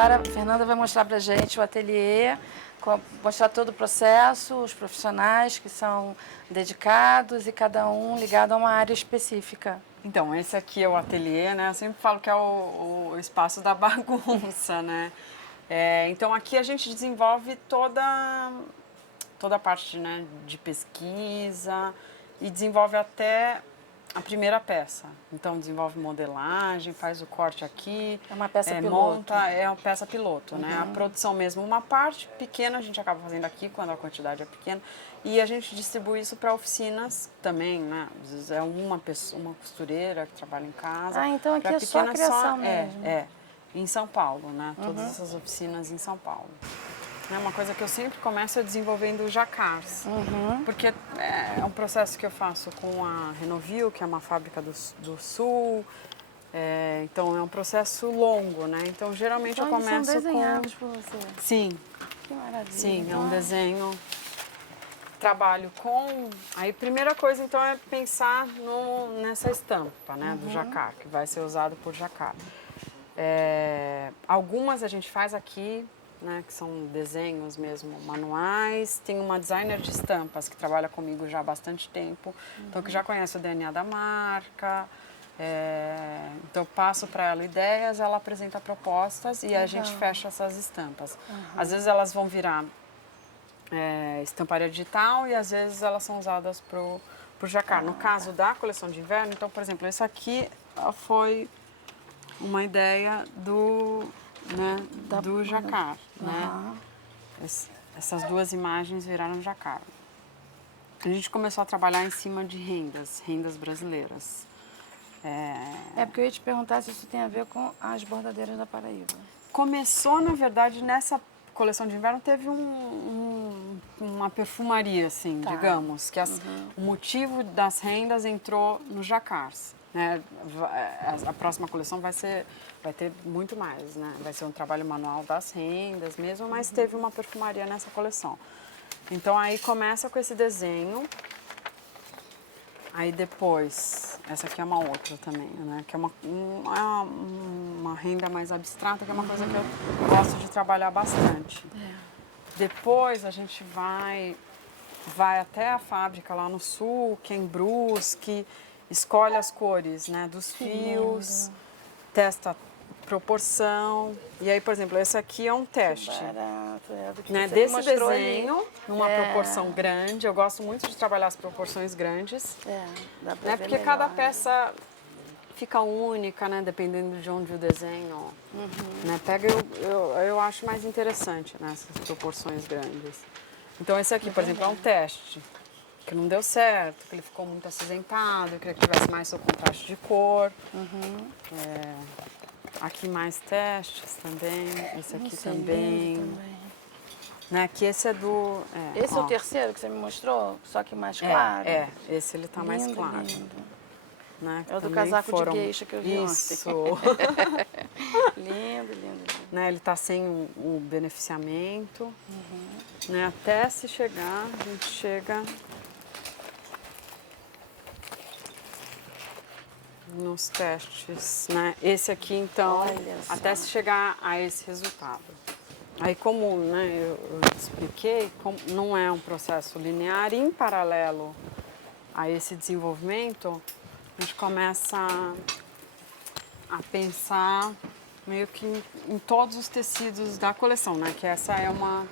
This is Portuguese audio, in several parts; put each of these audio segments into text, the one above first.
agora a Fernanda vai mostrar pra gente o ateliê, mostrar todo o processo, os profissionais que são dedicados e cada um ligado a uma área específica. Então, esse aqui é o ateliê, né? Eu sempre falo que é o espaço da bagunça, né? Então, aqui a gente desenvolve toda a parte, né, de pesquisa e desenvolve até a primeira peça. Então, desenvolve modelagem, faz o corte aqui. É uma peça piloto. Monta, é uma peça piloto, né? A produção mesmo, uma parte pequena a gente acaba fazendo aqui, quando a quantidade é pequena. E a gente distribui isso para oficinas também, né? Às vezes é uma pessoa, uma costureira que trabalha em casa. Ah, então aqui Pra é só pequena, criação mesmo. em São Paulo, né? Todas essas oficinas em São Paulo. Uma coisa que eu sempre começo é desenvolvendo jacquards, porque é um processo que eu faço com a Renovil, que é uma fábrica do Sul, então é um processo longo, né? Então geralmente eu começo são desenhados por você. Sim, Que maravilha. sim, é um desenho. Trabalho com... Aí, primeira coisa, então, é pensar nessa estampa, né, do jacquard, que vai ser usado por jacquard. Algumas a gente faz aqui, né, que são desenhos mesmo manuais. Tem uma designer de estampas que trabalha comigo já há bastante tempo, então que já conhece o DNA da marca. Então eu passo para ela ideias, ela apresenta propostas e a gente fecha essas estampas. Às vezes elas vão virar estamparia digital e às vezes elas são usadas pro jacquard. No caso da coleção de inverno, então, por exemplo, esse aqui foi uma ideia do jacquard, né? Essas duas imagens viraram jacquard. A gente começou a trabalhar em cima de rendas brasileiras. Porque eu ia te perguntar se isso tem a ver com as bordadeiras da Paraíba. Começou, na verdade, nessa coleção de inverno, teve uma perfumaria, assim, digamos, que o motivo das rendas entrou no jacquards, né? A próxima coleção vai ter muito mais, né? Vai ser um trabalho manual das rendas mesmo, mas teve uma perfumaria nessa coleção. Então aí começa com esse desenho. Aí depois, essa aqui é uma outra também, né? Que é uma renda mais abstrata, que é uma coisa que eu gosto de trabalhar bastante. Depois a gente vai até a fábrica lá no sul, que é em Brusque, escolhe as cores, né, dos fios, testa a proporção. E aí, por exemplo, esse aqui é um teste. Barato, do que Né, você desse mostrou desenho, ali. numa proporção grande. Eu gosto muito de trabalhar as proporções grandes. Dá pra Né, ver porque melhor, cada né? peça fica única, né, dependendo de onde o desenho né, pega. Eu acho mais interessante, né, essas proporções grandes. Então esse aqui, por exemplo, é um teste que não deu certo, que ele ficou muito acinzentado, eu queria que tivesse mais seu contraste de cor. Aqui mais testes também, esse aqui também. Né, que esse é do... Esse é o terceiro que você me mostrou, só que mais claro? Esse ele tá mais claro. Lindo. Né, É o do também casaco de geisha que eu vi Isso. Lindo, lindo. Né, ele tá sem o beneficiamento. Né, até se chegar, a gente chega nos testes, né? Esse aqui, então, Olha só. até se chegar a esse resultado. Aí, como, né, eu te expliquei, como não é um processo linear, em paralelo a esse desenvolvimento, a gente começa a pensar meio que em todos os tecidos da coleção, né? Que essa é uma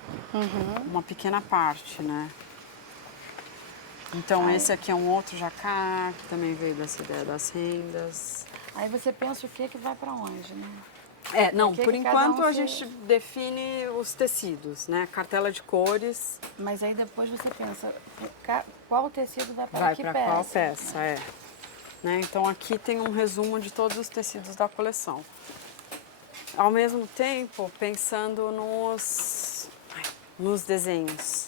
pequena parte, né? Então, esse aqui é um outro jacquard, que também veio dessa ideia das rendas. Aí você pensa o que vai pra onde, né? Não, Porque por que cada enquanto um a gente define os tecidos, né? Cartela de cores. Mas aí depois você pensa, qual tecido vai para Vai que para peça? qual peça, Né? Então aqui tem um resumo de todos os tecidos da coleção. Ao mesmo tempo, pensando nos desenhos.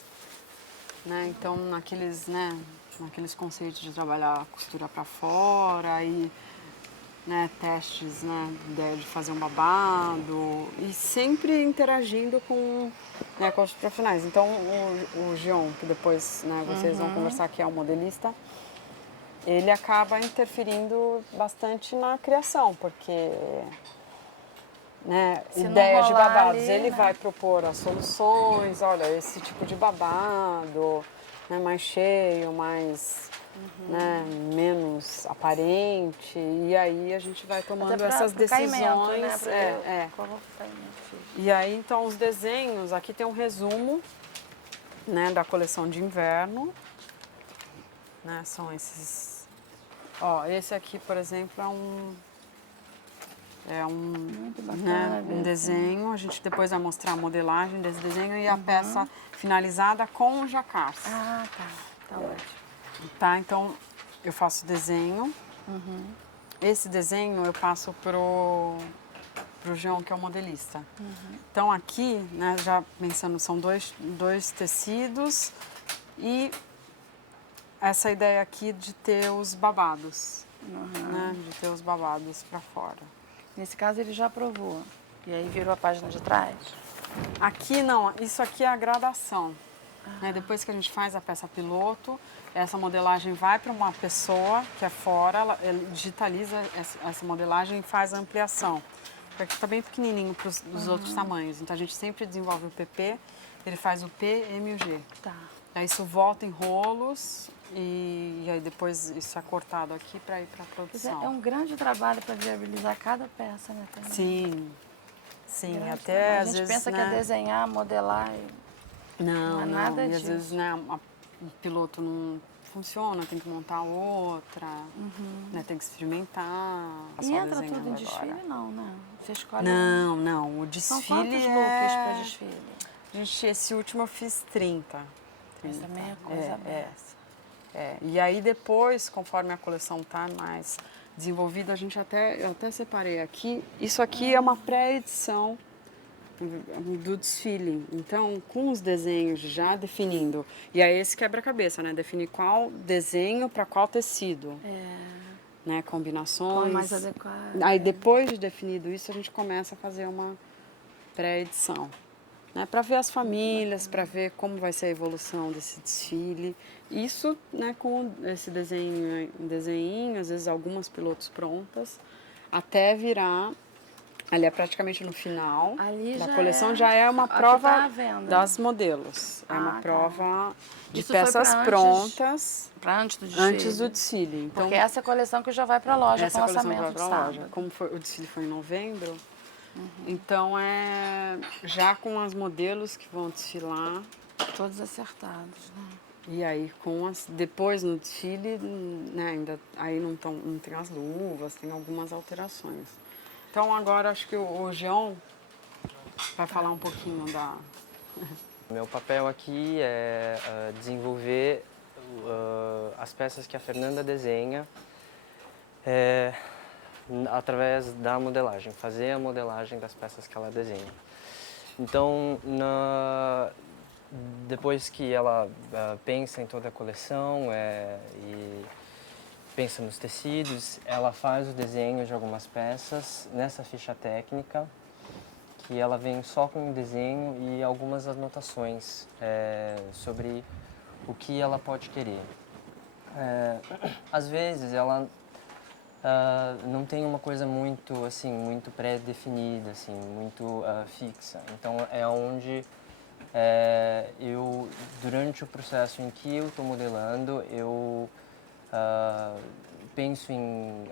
Né? Então naqueles conceitos de trabalhar a costura para fora e né, testes, né, ideia de fazer um babado e sempre interagindo com os profissionais. Então o Gion, que depois né, vocês vão conversar, que é o modelista, ele acaba interferindo bastante na criação, porque né, Se não ideias de rolar babados. ali, Ele né? vai propor as soluções, olha, esse tipo de babado, né, mais cheio, mais, né, menos aparente. E aí a gente vai Até tomando para essas o caimento, né? decisões. Para ver qual o caimento fica. E aí, então, os desenhos, aqui tem um resumo, né, da coleção de inverno, né, são esses, ó, esse aqui, por exemplo, Muito bacana né, ver um assim. desenho, a gente depois vai mostrar a modelagem desse desenho e a peça finalizada com o jacquard, Ah, tá. Tá ótimo. tá? Então, eu faço desenho, esse desenho eu passo pro João, que é o modelista. Então aqui, né, já pensando, são dois tecidos e essa ideia aqui de ter os babados, né, de ter os babados para fora. Nesse caso ele já aprovou. E aí virou a página de trás? Aqui não, isso aqui é a gradação. Né, depois que a gente faz a peça piloto, essa modelagem vai para uma pessoa que é fora, ela digitaliza essa modelagem e faz a ampliação. Porque aqui está bem pequenininho para os outros tamanhos. Então a gente sempre desenvolve o PP, ele faz o P, M e o G. Tá. Aí isso volta em rolos e aí depois isso é cortado aqui para ir para a Quer dizer, produção. é um grande trabalho para viabilizar cada peça, né? Também. Sim, sim, Grande até trabalho. às A gente vezes, pensa que né? é desenhar, modelar e não é nada E às disso. vezes, né, o piloto não funciona, tem que montar outra, né, tem que experimentar. E só entra desenhando tudo em agora. desfile, não, né? Você escolhe. Não, o São desfile quantos looks para é... desfile? Gente, esse último eu fiz 30. Essa também é coisa dessa. E aí depois, conforme a coleção tá mais desenvolvida, eu até separei aqui. Isso aqui é uma pré-edição do desfile. Então, com os desenhos já definindo. E aí esse quebra-cabeça, né? Definir qual desenho para qual tecido. Né? Combinações. Qual é mais adequado? Aí depois de definido isso, a gente começa a fazer uma pré-edição. Né, para ver as famílias, para ver como vai ser a evolução desse desfile. Isso, né, com esse desenho, às vezes algumas pilotos prontas, até virar, ali é praticamente no final Ali da já coleção, é. já é uma Aqui prova tá à venda. das modelos. É uma Ah, tá. prova de Isso foi peças pra antes- prontas Para antes do desfile? antes do desfile. Então, Porque essa é a coleção que já vai para a loja com essa coleção lançamento vai de para a sábado. loja. Como o desfile foi em novembro, então é já com as modelos que vão desfilar. Todos acertados, né? E aí depois no desfile, né, ainda aí não tem as luvas, tem algumas alterações. Então agora acho que o Jean vai falar um pouquinho da. Meu papel aqui é desenvolver as peças que a Fernanda desenha através da modelagem, fazer a modelagem das peças que ela desenha. Então, depois que ela pensa em toda a coleção e pensa nos tecidos, ela faz o desenho de algumas peças nessa ficha técnica, que ela vem só com o desenho e algumas anotações sobre o que ela pode querer. Às vezes ela não tem uma coisa muito assim, muito pré-definida, assim, muito fixa. Então é onde eu, durante o processo em que eu estou modelando, eu penso em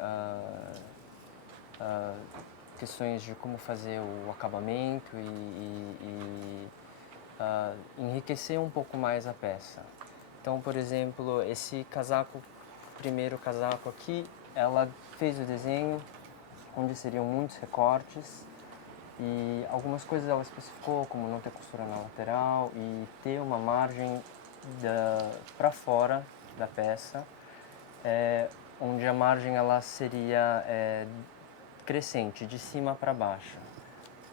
questões de como fazer o acabamento e enriquecer um pouco mais a peça. Então, por exemplo, esse casaco, primeiro casaco aqui, ela fez o desenho onde seriam muitos recortes e algumas coisas ela especificou, como não ter costura na lateral e ter uma margem para fora da peça, onde a margem ela seria crescente, de cima para baixo.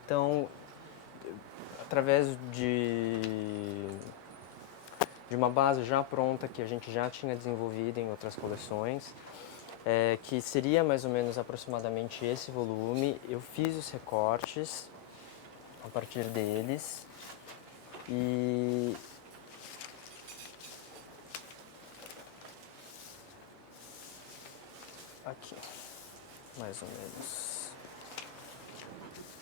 Então, através de uma base já pronta, que a gente já tinha desenvolvido em outras coleções, que seria mais ou menos aproximadamente esse volume, eu fiz os recortes a partir deles e aqui, mais ou menos.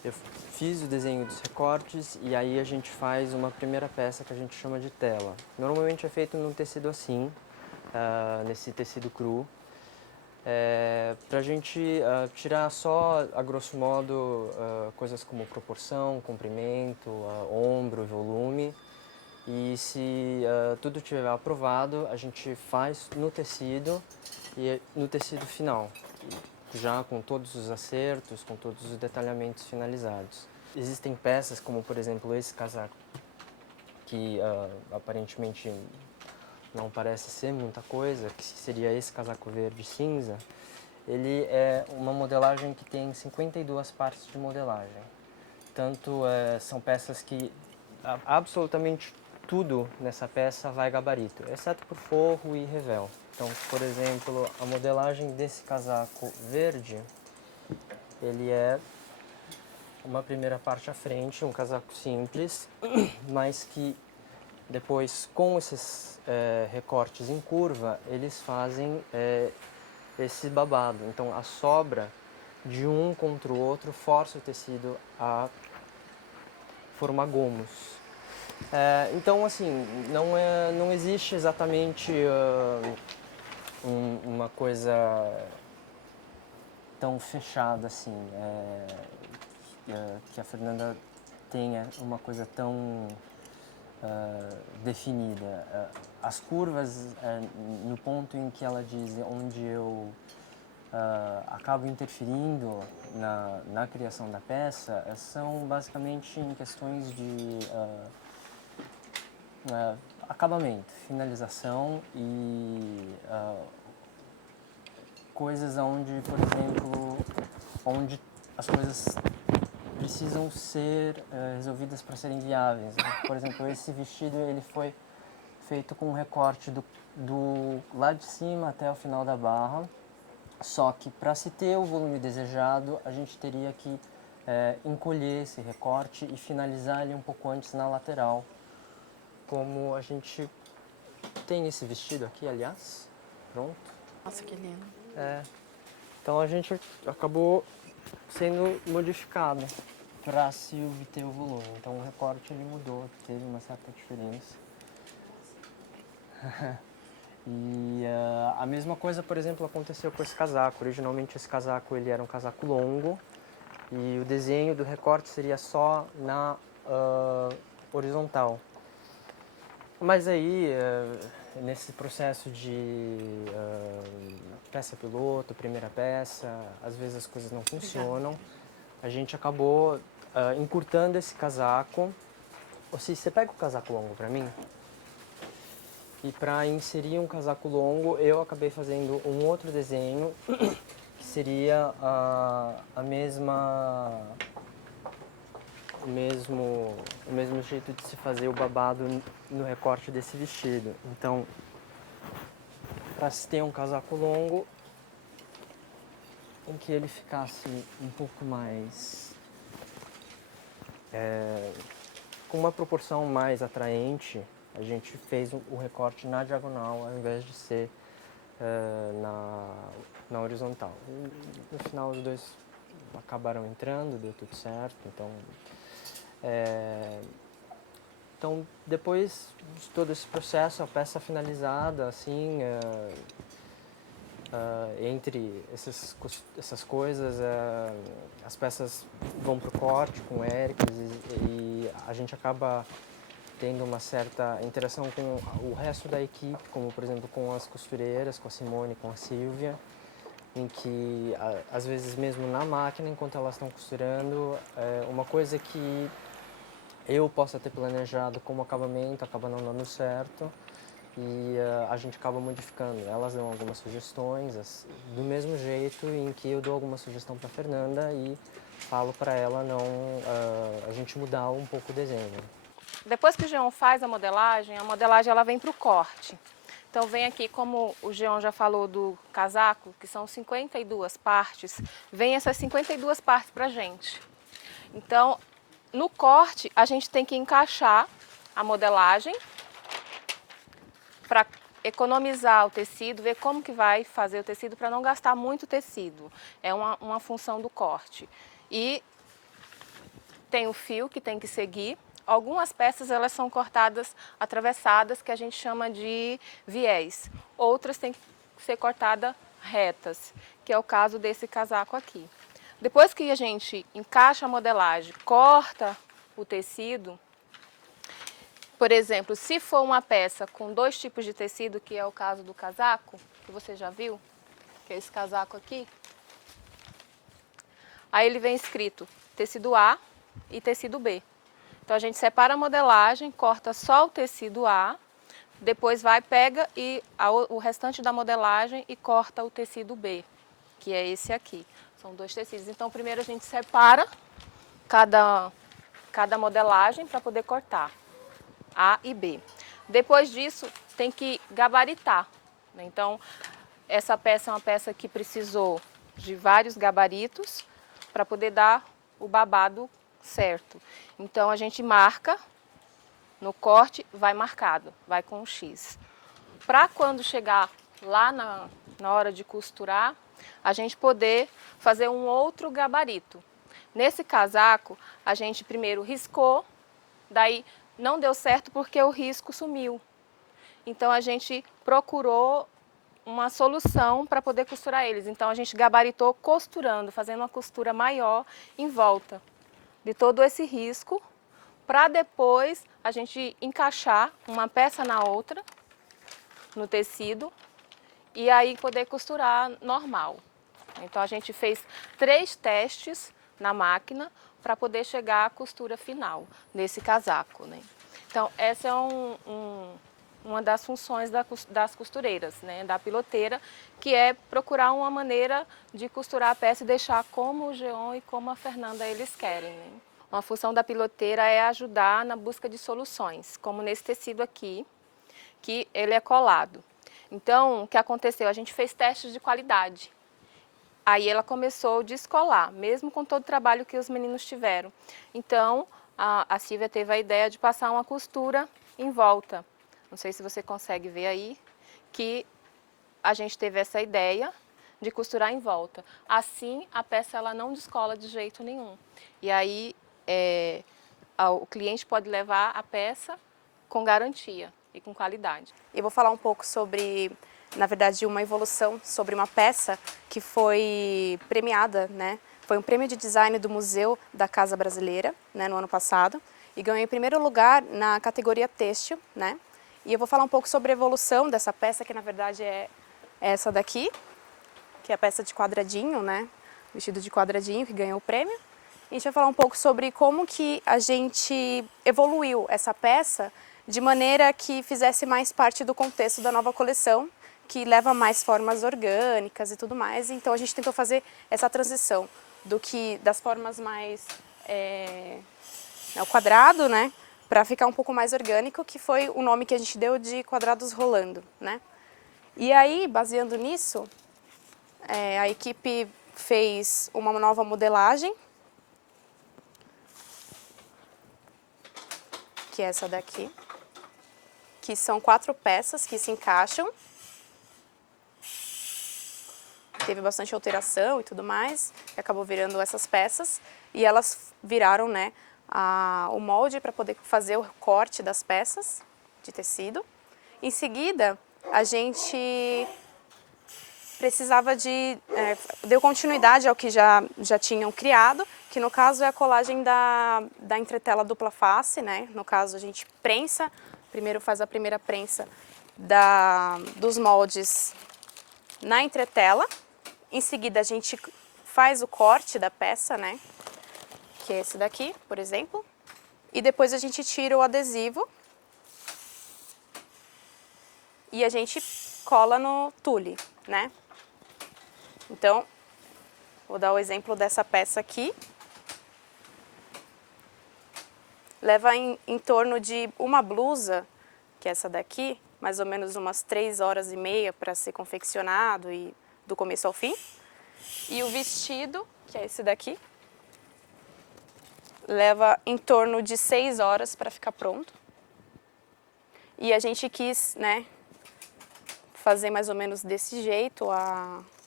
eu fiz o desenho dos recortes e aí a gente faz uma primeira peça que a gente chama de tela. Normalmente é feito num tecido assim, nesse tecido cru, para a gente tirar só, a grosso modo, coisas como proporção, comprimento, ombro, volume. E se tudo estiver aprovado, a gente faz no tecido e no tecido final, já com todos os acertos, com todos os detalhamentos finalizados. Existem peças como, por exemplo, esse casaco, que aparentemente não parece ser muita coisa, que seria esse casaco verde cinza. Ele é uma modelagem que tem 52 partes de modelagem. Tanto são peças que absolutamente tudo nessa peça vai gabarito, exceto por forro e revel. Então, por exemplo, a modelagem desse casaco verde, ele é uma primeira parte à frente, um casaco simples, mas que depois, com esses recortes em curva, eles fazem esse babado. Então, a sobra de um contra o outro força o tecido a formar gomos. Então, assim, não existe exatamente uma coisa tão fechada assim, que a Fernanda tenha uma coisa tão definida. As curvas, no ponto em que ela diz onde eu acabo interferindo na criação da peça, são basicamente em questões de acabamento, finalização e coisas onde, por exemplo, onde as coisas precisam ser resolvidas para serem viáveis. Por exemplo, esse vestido ele foi feito com um recorte do lado de cima até o final da barra, só que para se ter o volume desejado, a gente teria que encolher esse recorte e finalizar ele um pouco antes na lateral, como a gente tem esse vestido aqui, aliás, pronto. Nossa, que lindo. Então a gente acabou sendo modificado para se obter o volume. Então o recorte ele mudou, teve uma certa diferença. E a mesma coisa, por exemplo, aconteceu com esse casaco. Originalmente esse casaco ele era um casaco longo e o desenho do recorte seria só na horizontal. Mas aí, nesse processo de peça piloto, primeira peça, às vezes as coisas não funcionam. A gente acabou encurtando esse casaco. Ou se você pega o casaco longo para mim, e para inserir um casaco longo, eu acabei fazendo um outro desenho, que seria a mesma... O mesmo jeito de se fazer o babado no recorte desse vestido. Então, para se ter um casaco longo, em que ele ficasse um pouco mais... com uma proporção mais atraente, a gente fez o recorte na diagonal, ao invés de ser na horizontal. No final, os dois acabaram entrando, deu tudo certo. Então, depois de todo esse processo, a peça finalizada, assim, entre essas coisas, as peças vão para o corte com o Eric e a gente acaba tendo uma certa interação com o resto da equipe, como, por exemplo, com as costureiras, com a Simone, com a Silvia, em que, às vezes, mesmo na máquina, enquanto elas estão costurando, uma coisa que eu possa ter planejado como acabamento acaba não dando certo e a gente acaba modificando. Elas dão algumas sugestões, do mesmo jeito em que eu dou alguma sugestão para Fernanda e falo para ela a gente mudar um pouco o desenho. Depois que o Geon faz a modelagem ela vem para o corte. Então vem aqui, como o Geon já falou do casaco, que são 52 partes, vem essas 52 partes para a gente. Então, no corte, a gente tem que encaixar a modelagem para economizar o tecido, ver como que vai fazer o tecido para não gastar muito tecido. É uma função do corte. E tem o fio que tem que seguir. Algumas peças elas são cortadas atravessadas, que a gente chama de viés. Outras têm que ser cortadas retas, que é o caso desse casaco aqui. Depois que a gente encaixa a modelagem, corta o tecido, por exemplo, se for uma peça com 2 tipos de tecido, que é o caso do casaco, que você já viu, que é esse casaco aqui, aí ele vem escrito tecido A e tecido B. Então a gente separa a modelagem, corta só o tecido A, depois pega o restante da modelagem e corta o tecido B, que é esse aqui. São 2 tecidos. Então primeiro a gente separa cada modelagem para poder cortar A e B. Depois disso tem que gabaritar, né? Então essa peça é uma peça que precisou de vários gabaritos para poder dar o babado certo. Então a gente marca no corte, vai marcado, vai com um X. Para quando chegar lá na hora de costurar, a gente poder fazer um outro gabarito. Nesse casaco, a gente primeiro riscou, daí não deu certo porque o risco sumiu. Então a gente procurou uma solução para poder costurar eles. Então a gente gabaritou costurando, fazendo uma costura maior em volta de todo esse risco, para depois a gente encaixar uma peça na outra, no tecido, e aí poder costurar normal. Então a gente fez 3 testes na máquina para poder chegar à costura final desse casaco, né? Então essa é uma das funções das costureiras, né, da piloteira, que é procurar uma maneira de costurar a peça e deixar como o Geon e como a Fernanda eles querem, né? Uma função da piloteira é ajudar na busca de soluções, como nesse tecido aqui, que ele é colado. Então, o que aconteceu? A gente fez testes de qualidade. Aí ela começou a descolar, mesmo com todo o trabalho que os meninos tiveram. Então, a Silvia teve a ideia de passar uma costura em volta. Não sei se você consegue ver aí, que a gente teve essa ideia de costurar em volta. Assim, a peça ela não descola de jeito nenhum. E aí, o cliente pode levar a peça com garantia e com qualidade. Eu vou falar um pouco sobre, na verdade, uma evolução sobre uma peça que foi premiada, né? Foi um prêmio de design do Museu da Casa Brasileira, né, no ano passado, e ganhou em primeiro lugar na categoria têxtil, né? E eu vou falar um pouco sobre a evolução dessa peça, que na verdade é essa daqui, que é a peça de quadradinho, né? Vestido de quadradinho, que ganhou o prêmio. E a gente vai falar um pouco sobre como que a gente evoluiu essa peça de maneira que fizesse mais parte do contexto da nova coleção, que leva mais formas orgânicas e tudo mais. Então a gente tentou fazer essa transição das formas mais o quadrado, né, para ficar um pouco mais orgânico, que foi o nome que a gente deu de quadrados rolando, né? E aí, baseando nisso, a equipe fez uma nova modelagem, que é essa daqui, que são 4 peças que se encaixam. Teve bastante alteração e tudo mais, e acabou virando essas peças, e elas viraram, né, o molde para poder fazer o corte das peças de tecido. Em seguida, a gente precisava deu continuidade ao que já tinham criado, que no caso é a colagem da entretela dupla face, né? No caso a gente prensa, primeiro faz a primeira prensa dos moldes na entretela, em seguida a gente faz o corte da peça, né? Que é esse daqui, por exemplo, e depois a gente tira o adesivo e a gente cola no tule, né? Então, vou dar o exemplo dessa peça aqui. Leva em torno de uma blusa, que é essa daqui, mais ou menos umas 3 horas e meia para ser confeccionado e do começo ao fim. E o vestido, que é esse daqui, leva em torno de 6 horas para ficar pronto. E a gente quis, né, fazer mais ou menos desse jeito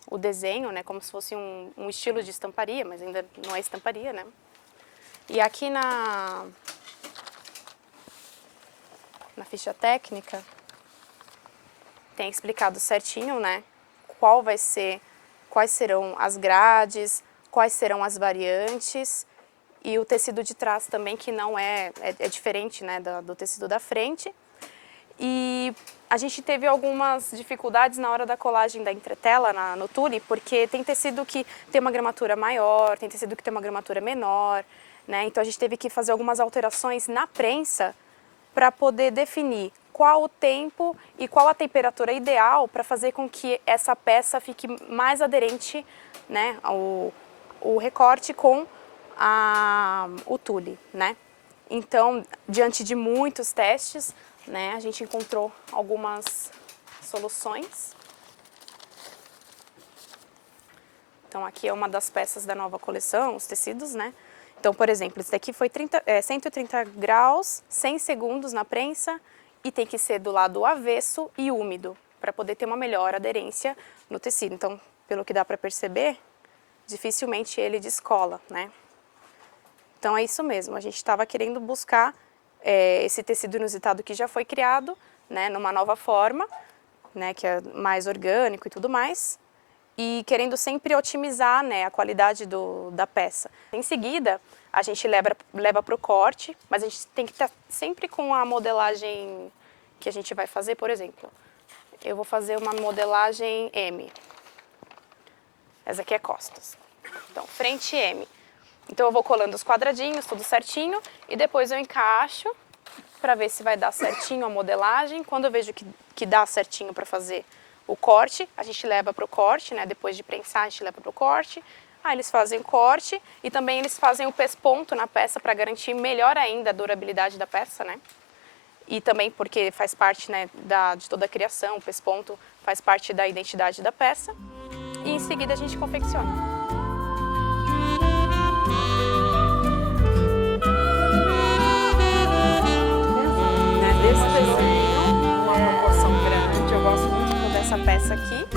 o desenho, né, como se fosse um estilo de estamparia, mas ainda não é estamparia, né? E aqui na ficha técnica tem explicado certinho, né, quais serão as grades, quais serão as variantes e o tecido de trás também, que não é diferente, né, do tecido da frente. E a gente teve algumas dificuldades na hora da colagem da entretela no tule, porque tem tecido que tem uma gramatura maior, tem tecido que tem uma gramatura menor, né? Então a gente teve que fazer algumas alterações na prensa para poder definir qual o tempo e qual a temperatura ideal para fazer com que essa peça fique mais aderente, né, o recorte com o tule, né? Então, diante de muitos testes, né, a gente encontrou algumas soluções. Então, aqui é uma das peças da nova coleção, os tecidos, né? Então, por exemplo, esse daqui foi 130 graus, 100 segundos na prensa e tem que ser do lado avesso e úmido para poder ter uma melhor aderência no tecido. Então, pelo que dá para perceber, dificilmente ele descola, né? Então, é isso mesmo, a gente estava querendo buscar esse tecido inusitado que já foi criado, né, numa nova forma, né, que é mais orgânico e tudo mais, e querendo sempre otimizar, né, a qualidade da peça. Em seguida, a gente leva para o corte, mas a gente tem que estar sempre com a modelagem que a gente vai fazer. Por exemplo, eu vou fazer uma modelagem M. Essa aqui é costas. Então, frente M. Então, eu vou colando os quadradinhos, tudo certinho, e depois eu encaixo para ver se vai dar certinho a modelagem. Quando eu vejo que dá certinho para fazer o corte, a gente leva para o corte, né? Depois de prensar, a gente leva para o corte. Aí eles fazem o corte e também eles fazem o pesponto na peça para garantir melhor ainda a durabilidade da peça, né? E também porque faz parte, né, de toda a criação, o pesponto faz parte da identidade da peça. E em seguida a gente confecciona. Desse desenho, uma proporção grande, eu gosto muito dessa peça aqui.